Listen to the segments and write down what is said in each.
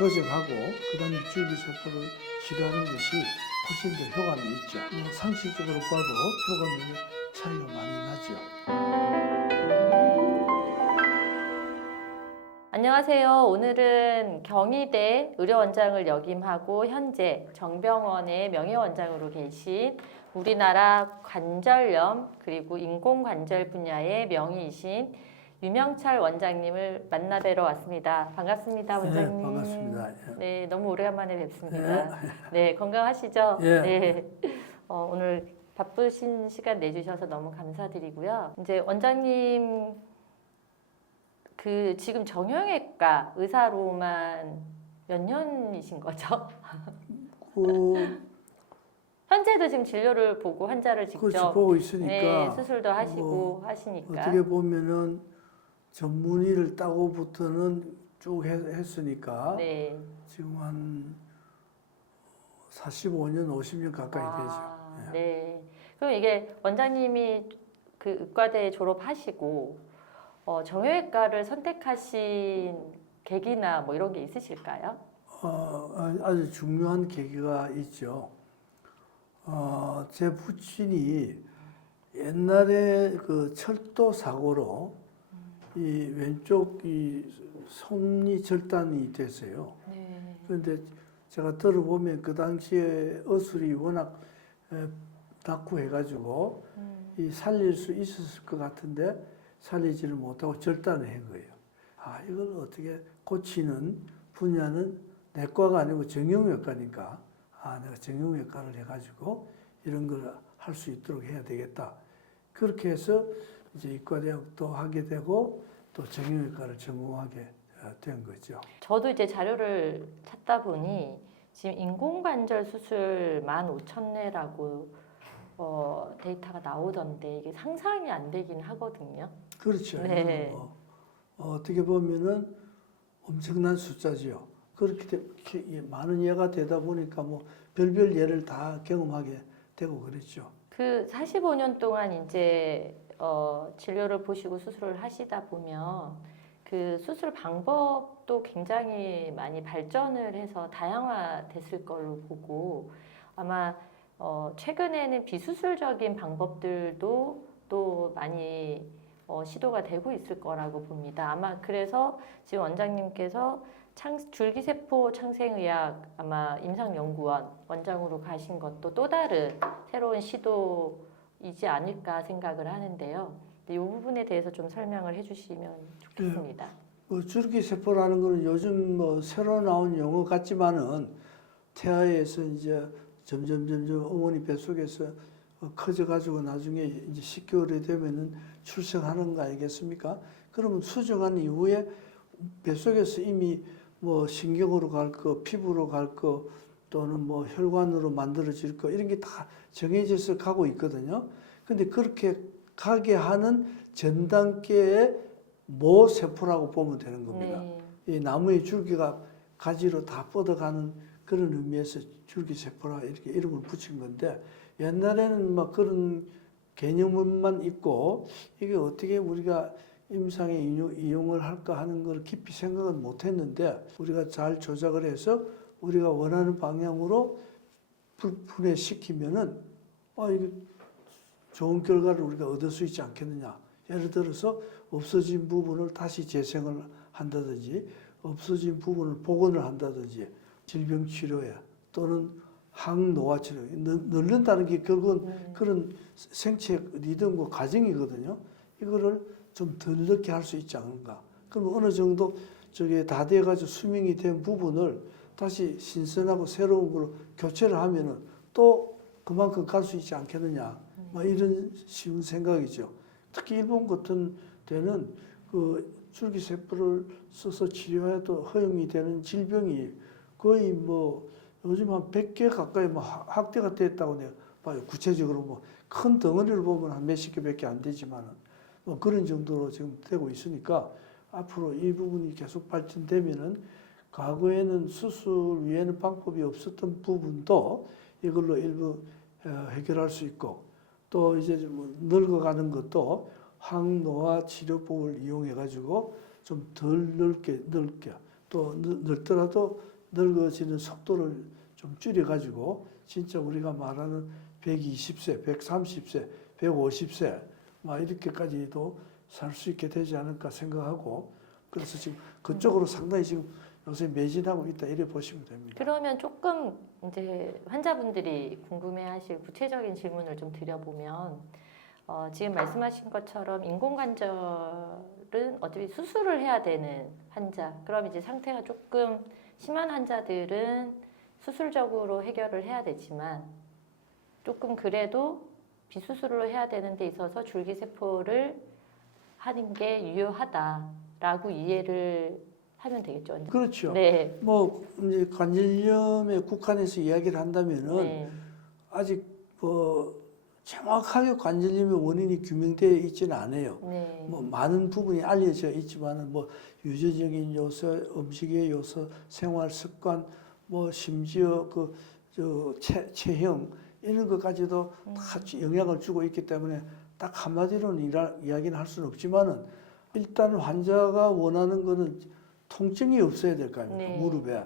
조정하고 그다음에 줄기세포를 치료하는 것이 훨씬 더 효과는 있죠. 상식적으로 봐도 효과는 차이가 많이 나죠. 안녕하세요. 오늘은 경희대 의료원장을 역임하고 현재 정병원의 명예원장으로 계신 우리나라 관절염 그리고 인공관절 분야의 명의이신 유명철 원장님을 만나 뵈러 왔습니다. 반갑습니다, 원장님. 네, 반갑습니다. 네, 너무 오래간만에 뵙습니다. 네, 건강하시죠? 예. 네. 오늘 바쁘신 시간 내주셔서 너무 감사드리고요. 이제 원장님 지금 정형외과 의사로만 몇 년이신 거죠? 현재도 지금 진료를 보고 환자를 그렇지, 직접 보고 있으니까. 네, 수술도 하시고 뭐 하시니까 어떻게 보면은 전문의를 따고부터는 쭉 했으니까 네. 지금 한 45년, 50년 가까이 되죠. 네. 그럼 이게 원장님이 그 의과대 졸업하시고 정형외과를 선택하신 계기나 뭐 이런 게 있으실까요? 아주 중요한 계기가 있죠. 제 부친이 옛날에 그 철도 사고로 이 왼쪽 이 솜니 절단이 됐어요. 네. 그런데 제가 들어보면 그 당시에 어술이 워낙 낙후해가지고 이 살릴 수 있었을 것 같은데 살리지를 못하고 절단을 한 거예요. 이걸 어떻게 고치는 분야는 내과가 아니고 정형외과니까 내가 정형외과를 해가지고 이런 걸 할 수 있도록 해야 되겠다. 그렇게 해서 이제 의과대학도 하게 되고 또 정형외과를 전공하게 된 거죠. 저도 이제 자료를 찾다 보니 지금 인공관절 수술 15,000회라고 데이터가 나오던데 이게 상상이 안 되긴 하거든요. 그렇죠. 네. 어떻게 보면은 엄청난 숫자죠. 그렇게 많은 예가 되다 보니까 뭐 별별 예를 다 경험하게 되고 그랬죠. 그 45년 동안 이제 진료를 보시고 수술을 하시다 보면 그 수술 방법도 굉장히 많이 발전을 해서 다양화됐을 걸로 보고 아마 최근에는 비수술적인 방법들도 또 많이 시도가 되고 있을 거라고 봅니다. 아마 그래서 지금 원장님께서 줄기세포 창생의학 아마 임상연구원 원장으로 가신 것도 또 다른 새로운 시도이지 않을까 생각을 하는데요. 이 부분에 대해서 좀 설명을 해주시면 좋겠습니다. 줄기세포라는 거는 요즘 뭐 새로 나온 용어 같지만은 태아에서 이제 점점 어머니 뱃속에서 커져가지고 나중에 이제 10개월이 되면은 출생하는 거 아니겠습니까? 그러면 수정한 이후에 뱃속에서 이미 뭐 신경으로 갈 거, 피부로 갈 거, 또는 뭐 혈관으로 만들어질 거 이런 게 다 정해져서 가고 있거든요. 근데 그렇게 가게 하는 전 단계의 모세포라고 보면 되는 겁니다. 네. 이 나무의 줄기가 가지로 다 뻗어가는 그런 의미에서 줄기세포라 이렇게 이름을 붙인 건데 옛날에는 막 그런 개념만 있고 이게 어떻게 우리가 임상에 이용을 할까 하는 걸 깊이 생각은 못 했는데 우리가 잘 조작을 해서 우리가 원하는 방향으로 분해시키면은 이게 좋은 결과를 우리가 얻을 수 있지 않겠느냐. 예를 들어서 없어진 부분을 다시 재생을 한다든지 없어진 부분을 복원을 한다든지 질병 치료에 또는 항노화 치료 늘린다는 게 결국은 그런 생체 리듬과 과정이거든요. 이거를 좀 덜 늦게 할 수 있지 않은가. 그럼 어느 정도 저게 다 돼가지고 수명이 된 부분을 다시 신선하고 새로운 걸로 교체를 하면은 또 그만큼 갈 수 있지 않겠느냐. 이런 쉬운 생각이죠. 특히 일본 같은 데는 그 줄기세포를 써서 치료해도 허용이 되는 질병이 거의 뭐 요즘 한 100개 가까이 뭐 확대가 됐다고 내가 봐요. 구체적으로 뭐 큰 덩어리를 보면 한 몇십 개밖에 안 되지만은 뭐 그런 정도로 지금 되고 있으니까 앞으로 이 부분이 계속 발전되면은 과거에는 수술 외에는 방법이 없었던 부분도 이걸로 일부 해결할 수 있고 또 이제 뭐 늙어가는 것도 항노화 치료법을 이용해 가지고 좀 덜 넓게 또 늙더라도 늙어지는 속도를 좀 줄여가지고 진짜 우리가 말하는 120세, 130세, 150세 막 이렇게까지도 살 수 있게 되지 않을까 생각하고 그래서 지금 그쪽으로 상당히 지금 요새 매진하고 있다 이래 보시면 됩니다. 그러면 조금 이제 환자분들이 궁금해하실 구체적인 질문을 좀 드려보면 지금 말씀하신 것처럼 인공관절은 어차피 수술을 해야 되는 환자, 그럼 이제 상태가 조금 심한 환자들은 수술적으로 해결을 해야 되지만 조금 그래도 비수술로 해야 되는 데 있어서 줄기세포를 하는 게 유효하다라고 이해를 하면 되겠죠. 원장님? 그렇죠. 네. 뭐 이제 관절염에 국한해서 이야기를 한다면은 네. 아직 뭐 정확하게 관절염의 원인이 규명되어 있지는 않아요. 네. 뭐 많은 부분이 알려져 있지만은 뭐 유전적인 요소, 음식의 요소, 생활 습관, 뭐 심지어 체형 이런 것까지도 다 영향을 주고 있기 때문에 딱 한마디로는 이야기는 할 수는 없지만은 일단 환자가 원하는 거는 통증이 없어야 될 거 아닙니까? 네. 무릎에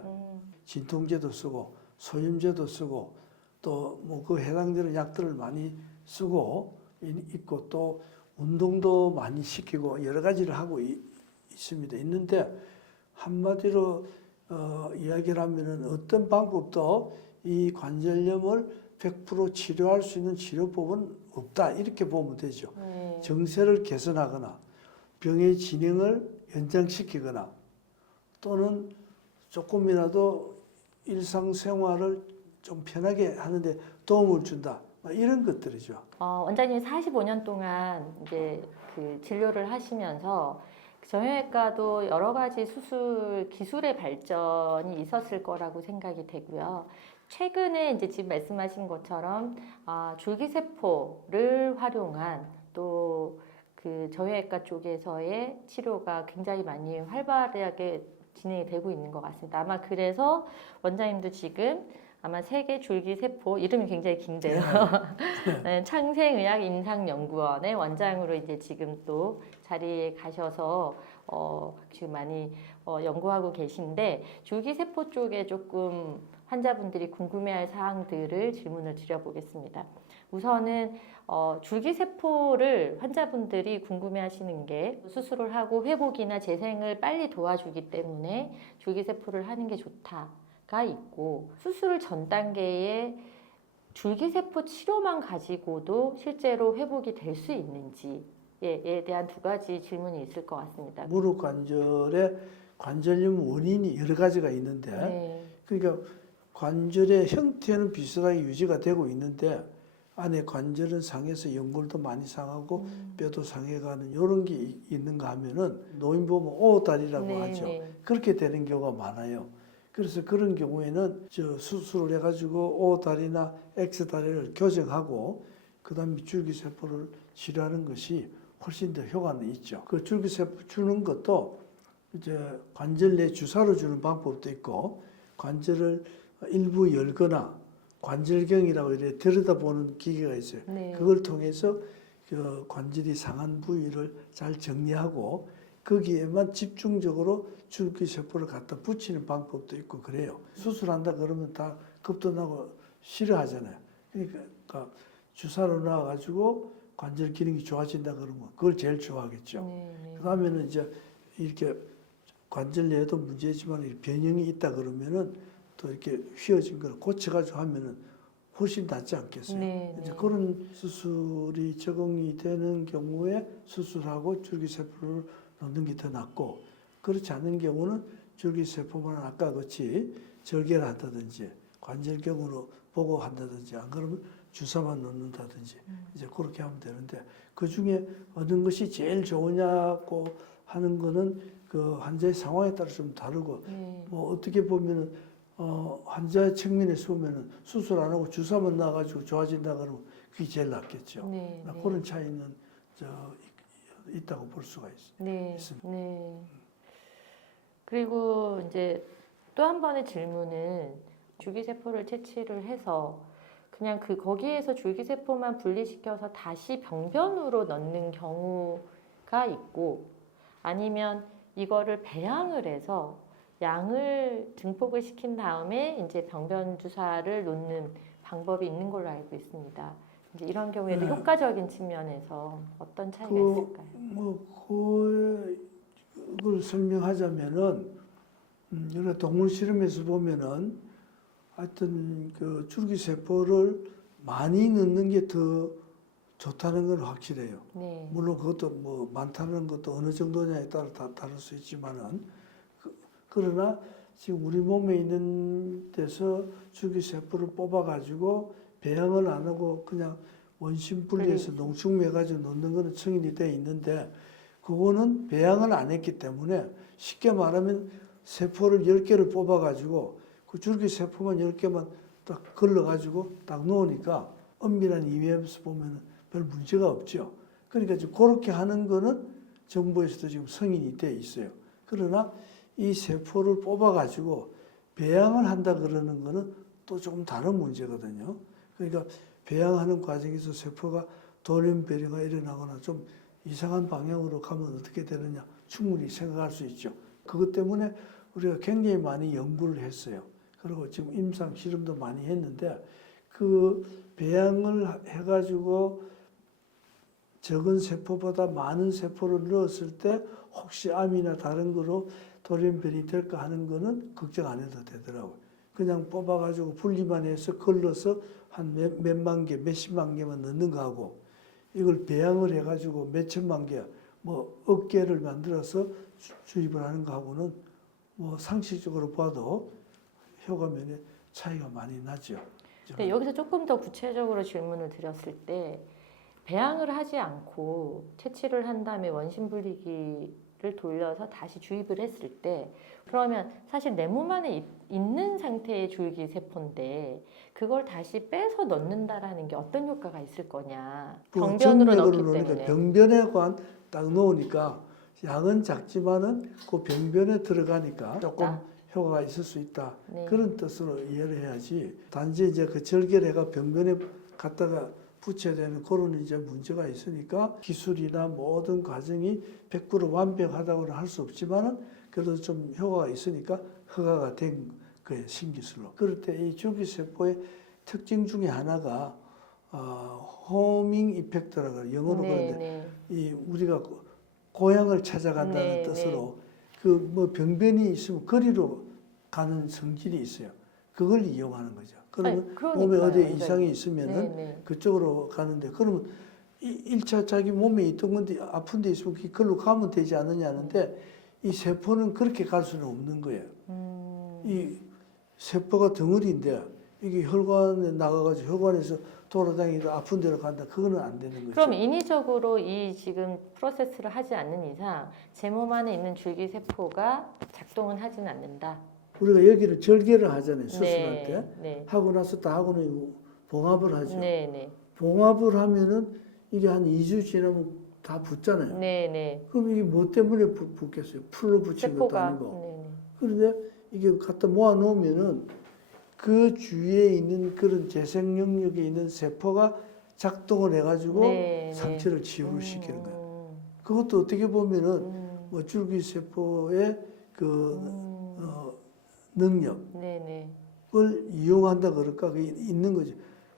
진통제도 쓰고 소염제도 쓰고 또 뭐 그 해당되는 약들을 많이 쓰고 있고 또 운동도 많이 시키고 여러 가지를 하고 있습니다. 있는데 한마디로 이야기를 하면은 어떤 방법도 이 관절염을 100% 치료할 수 있는 치료법은 없다 이렇게 보면 되죠. 네. 정세를 개선하거나 병의 진행을 연장시키거나 또는 조금이라도 일상생활을 좀 편하게 하는데 도움을 준다. 이런 것들이죠. 원장님 45년 동안 이제 그 진료를 하시면서 정형외과도 여러 가지 수술 기술의 발전이 있었을 거라고 생각이 되고요. 최근에 이제 지금 말씀하신 것처럼 줄기세포를 활용한 또 그 정형외과 쪽에서의 치료가 굉장히 많이 활발하게 진행이 되고 있는 것 같습니다. 아마 그래서 원장님도 지금 아마 세계 줄기세포 이름이 굉장히 긴데요. 네, 창생의학 임상연구원의 원장으로 이제 지금 또 자리에 가셔서 지금 많이 연구하고 계신데 줄기세포 쪽에 조금 환자분들이 궁금해할 사항들을 질문을 드려보겠습니다. 우선은 줄기세포를 환자분들이 궁금해하시는 게 수술을 하고 회복이나 재생을 빨리 도와주기 때문에 줄기세포를 하는 게 좋다가 있고 수술 전 단계에 줄기세포 치료만 가지고도 실제로 회복이 될 수 있는지에 대한 두 가지 질문이 있을 것 같습니다. 무릎 관절의 관절염 원인이 여러 가지가 있는데 네. 그러니까 관절의 형태는 비슷하게 유지가 되고 있는데 안에 관절은 상해서 연골도 많이 상하고 뼈도 상해가는 이런 게 있는가 하면은 노인 보면 오다리라고 네, 하죠. 네. 그렇게 되는 경우가 많아요. 그래서 그런 경우에는 수술을 해가지고 오다리나 X다리를 교정하고 그다음에 줄기세포를 치료하는 것이 훨씬 더 효과는 있죠. 그 줄기세포 주는 것도 이제 관절 내 주사로 주는 방법도 있고 관절을 일부 열거나 관절경이라고 이렇게 들여다보는 기계가 있어요. 네. 그걸 통해서 그 관절이 상한 부위를 잘 정리하고 거기에만 집중적으로 줄기세포를 갖다 붙이는 방법도 있고 그래요. 수술한다 그러면 다 겁도 나고 싫어하잖아요. 그러니까 주사로 놔가지고 관절 기능이 좋아진다 그러면 그걸 제일 좋아하겠죠. 네. 그다음에는 이제 이렇게 관절 내에도 문제지만 변형이 있다 그러면은 또 이렇게 휘어진 걸 고쳐가지고 하면은 훨씬 낫지 않겠어요? 네, 이제 네. 그런 수술이 적응이 되는 경우에 수술하고 줄기세포를 넣는 게 더 낫고 그렇지 않은 경우는 줄기세포만 아까 같이 절개를 한다든지 관절경으로 보고 한다든지 안 그러면 주사만 넣는다든지 이제 그렇게 하면 되는데 그 중에 어느 것이 제일 좋으냐고 하는 거는 그 환자의 상황에 따라 좀 다르고 네. 뭐 어떻게 보면은 환자의 측면에서 보면은 수술 안 하고 주사만 놔가지고 좋아진다 그러면 그게 제일 낫겠죠. 네, 네. 그런 차이는 있다고 볼 수가 네. 있습니다. 네. 그리고 이제 또 한 번의 질문은 줄기세포를 채취를 해서 그냥 거기에서 줄기세포만 분리시켜서 다시 병변으로 넣는 경우가 있고 아니면 이거를 배양을 해서 양을 증폭을 시킨 다음에 이제 병변 주사를 놓는 방법이 있는 걸로 알고 있습니다. 이제 이런 경우에도 네. 효과적인 측면에서 어떤 차이가 있을까요? 그걸 설명하자면은 우리가 동물 실험에서 보면은 하여튼 그 줄기세포를 많이 넣는 게 더 좋다는 건 확실해요. 네. 물론 그것도 뭐 많다는 것도 어느 정도냐에 따라 다 다를 수 있지만은 그러나 지금 우리 몸에 있는 데서 줄기세포를 뽑아가지고 배양을 안 하고 그냥 원심 분리해서 농축매 가지고 넣는 거는 승인이 돼 있는데 그거는 배양을 안 했기 때문에 쉽게 말하면 세포를 10개를 뽑아가지고 그 줄기세포만 10개만 딱 걸러가지고 딱 놓으니까 엄밀한 이미에서 보면 별 문제가 없죠. 그러니까 지금 그렇게 하는 거는 정부에서도 지금 승인이 돼 있어요. 그러나 이 세포를 뽑아가지고 배양을 한다 그러는 거는 또 조금 다른 문제거든요. 그러니까 배양하는 과정에서 세포가 돌연변이가 일어나거나 좀 이상한 방향으로 가면 어떻게 되느냐 충분히 생각할 수 있죠. 그것 때문에 우리가 굉장히 많이 연구를 했어요. 그리고 지금 임상 실험도 많이 했는데 그 배양을 해가지고 적은 세포보다 많은 세포를 넣었을 때 혹시 암이나 다른 거로 돌연변이 될까 하는 거는 걱정 안 해도 되더라고요. 그냥 뽑아가지고 분리만 해서 걸러서 한 몇만 개, 몇십만 개만 넣는 거하고 이걸 배양을 해가지고 몇천만 개, 뭐 억 개를 만들어서 주입을 하는 거하고는 뭐 상식적으로 봐도 효과면에 차이가 많이 나죠. 네, 여기서 조금 더 구체적으로 질문을 드렸을 때 배양을 하지 않고 채취를 한 다음에 원심 분리기를 돌려서 다시 주입을 했을 때 그러면 사실 내 몸 안에 있는 상태의 줄기세포인데 그걸 다시 빼서 넣는다라는 게 어떤 효과가 있을 거냐. 병변으로 넣기 때문에. 병변에 딱 넣으니까 양은 작지만은 그 병변에 들어가니까 조금 효과가 있을 수 있다. 네. 그런 뜻으로 이해를 해야지. 단지 이제 그 절개를 병변에 갖다가 붙여야 되는 그런 이제 문제가 있으니까 기술이나 모든 과정이 100% 완벽하다고는 할 수 없지만은 그래도 좀 효과가 있으니까 허가가 된 거예요, 신기술로. 그럴 때 이 줄기세포의 특징 중에 하나가 호밍 이펙트라고 영어로 그러는데 이 우리가 고향을 찾아간다는 뜻으로 그 뭐 병변이 있으면 거리로 가는 성질이 있어요. 그걸 이용하는 거죠. 그러면 몸에 어디에 이상이 있으면은 그쪽으로 가는데 그러면 1차 자기 몸에 있던 건데 아픈 데 있으면 그걸로 가면 되지 않느냐는데 이 세포는 그렇게 갈 수는 없는 거예요. 이 세포가 덩어리인데 이게 혈관에 나가가지고 혈관에서 돌아다니다 아픈 데로 간다. 그거는 안 되는 거죠. 그럼 인위적으로 이 지금 프로세스를 하지 않는 이상 제 몸 안에 있는 줄기세포가 작동은 하지는 않는다. 우리가 여기를 절개를 하잖아요. 수술할 때. 네. 하고 나서 다 하고는 봉합을 하죠. 네. 봉합을 하면은 이게 한 2주 지나면 다 붙잖아요. 네. 그럼 이게 뭐 때문에 붙겠어요? 풀로 붙인 것도 아니고. 그런데 이게 갖다 모아 놓으면은 그 주위에 있는 그런 재생 영역에 있는 세포가 작동을 해가지고 상처를 치유를 시키는 거예요. 그것도 어떻게 보면은 뭐 줄기세포의 그 능력을 이용한다 그럴까 그게 있는 거죠.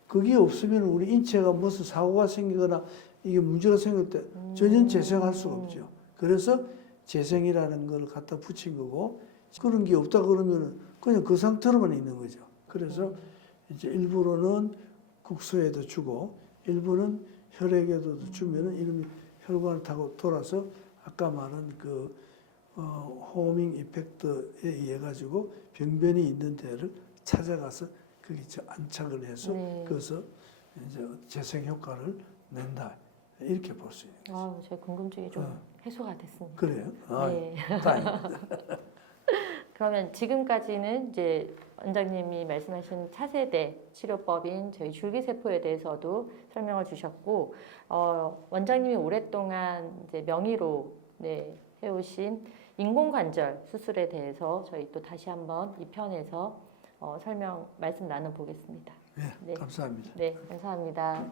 그게 없으면 우리 인체가 무슨 사고가 생기거나 이게 문제가 생길 때 전혀 재생할 수가 없죠. 그래서 재생이라는 걸 갖다 붙인 거고 그런 게 없다 그러면 그냥 그 상태로만 있는 거죠. 그래서 이제 일부러는 국소에도 주고 일부는 혈액에도 주면은 이놈이 혈관을 타고 돌아서 아까 말한 그 호밍 이펙트에 의해 가지고 병변이 있는 데를 찾아가서 거기 안착을 해서 그래서 이제 재생 효과를 낸다 이렇게 볼 수 있는 거죠. 제 궁금증이 좀 해소가 됐습니다. 그래요? 네. 그러면 지금까지는 이제 원장님이 말씀하신 차세대 치료법인 저희 줄기세포에 대해서도 설명을 주셨고 원장님이 오랫동안 이제 명의로 해오신 인공관절 수술에 대해서 저희 또 다시 한번 이 편에서 말씀 나눠보겠습니다. 네, 감사합니다. 네, 감사합니다.